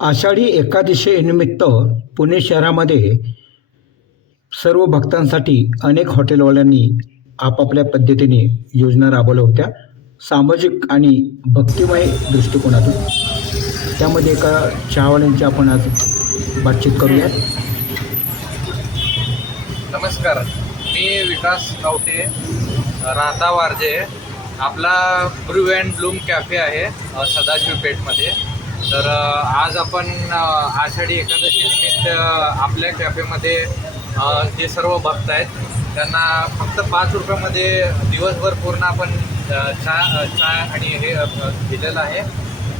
आषाढी एकादशीनिमित्त पुणे शहरामध्ये सर्व भक्तांसाठी अनेक हॉटेलवाल्यांनी आपापल्या पद्धतीने योजना राबवल्या होत्या सामाजिक आणि भक्तिमय दृष्टिकोनातून. त्यामध्ये एका चहावाल्यांची आपण आज बातचीत करूयात. नमस्कार, मी विकास कावटे, राहता वारजे. आपला ब्रू अँड ब्लूम कॅफे आहे सदाशिव पेठमध्ये. तर आज आपण आषाढी एकादशी निमित्त आपल्या कॅफेमध्ये जे सर्व भक्त आहेत त्यांना फक्त 5 रुपयामध्ये दिवसभर पूर्ण आपण चहा आणि हे दिलेलं आहे.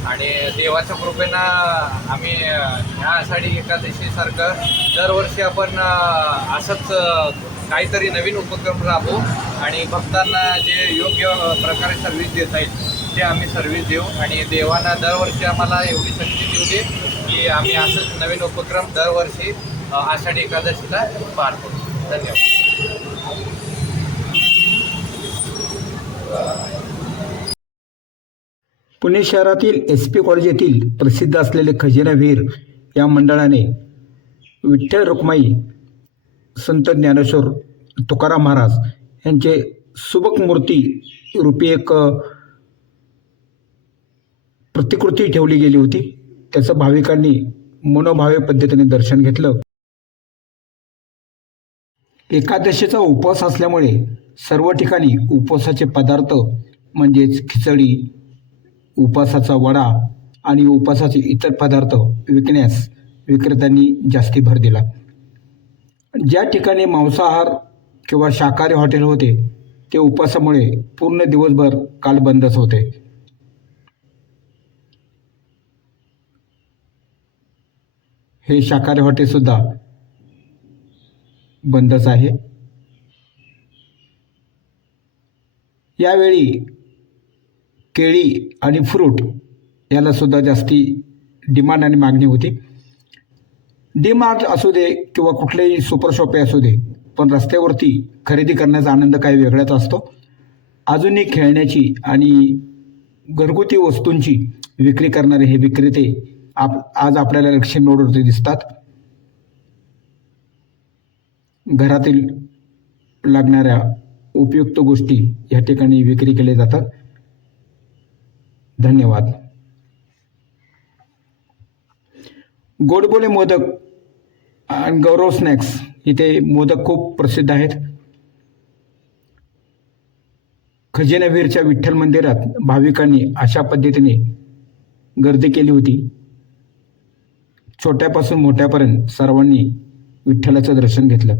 आणि देवाच्या कृपेनं आम्ही ह्या आषाढी एकादशीसारखं दरवर्षी आपण असंच काहीतरी नवीन उपक्रम राबवू आणि भक्तांना जे योग्य प्रकारे सर्व्हिस देता येईल ते आम्ही सर्व्हिस देऊ. आणि देवानं दरवर्षी आम्हाला एवढी शक्ती देऊ दे की आम्ही असंच नवीन उपक्रम दरवर्षी आषाढी एकादशीला पार करू. धन्यवाद. पुणे शहरातील SP कॉलेज येथील प्रसिद्ध असलेले खजिनावीर या मंडळाने विठ्ठल रुक्माई संत ज्ञानेश्वर तुकाराम महाराज यांचे सुबक मूर्ती रूपी एक प्रतिकृती ठेवली गेली होती. त्याचं भाविकांनी मनोभावे पद्धतीने दर्शन घेतलं. एकादशीचा उपवास असल्यामुळे सर्व ठिकाणी उपवासाचे पदार्थ म्हणजेच खिचडी, उपवासाचा वडा आणि उपवासाचे इतर पदार्थ विकण्यास विक्रेत्यांनी जास्ती भर दिला. ज्या ठिकाणी मांसाहार किंवा शाकाहारी हॉटेल होते ते उपवासामुळे पूर्ण दिवसभर काल बंदच होते. हे शाकाहारी हॉटेलसुद्धा बंदच आहे. यावेळी केळी आणि फ्रूट याला सुद्धा जास्ती डिमांड आणि मागणी होती. डीमार्ट असू दे किंवा कुठलेही सुपर शॉपे असू दे, पण रस्त्यावरती खरेदी करण्याचा आनंद काही वेगळाच असतो. अजूनही खेळण्याची आणि घरगुती वस्तूंची विक्री करणारे हे विक्रेते आज आपल्याला लक्ष्मी रोडवरती दिसतात. घरातील लागणाऱ्या उपयुक्त गोष्टी या ठिकाणी विक्री केल्या जातात. धन्यवाद. गोडबोले मोदक आणि गौरव स्नॅक्स इथे मोदक खूप प्रसिद्ध आहेत. खजिनावीरच्या विठ्ठल मंदिरात भाविकांनी अशा पद्धतीने गर्दी केली होती. छोट्यापासून मोठ्यापर्यंत सर्वांनी विठ्ठलाचं दर्शन घेतलं.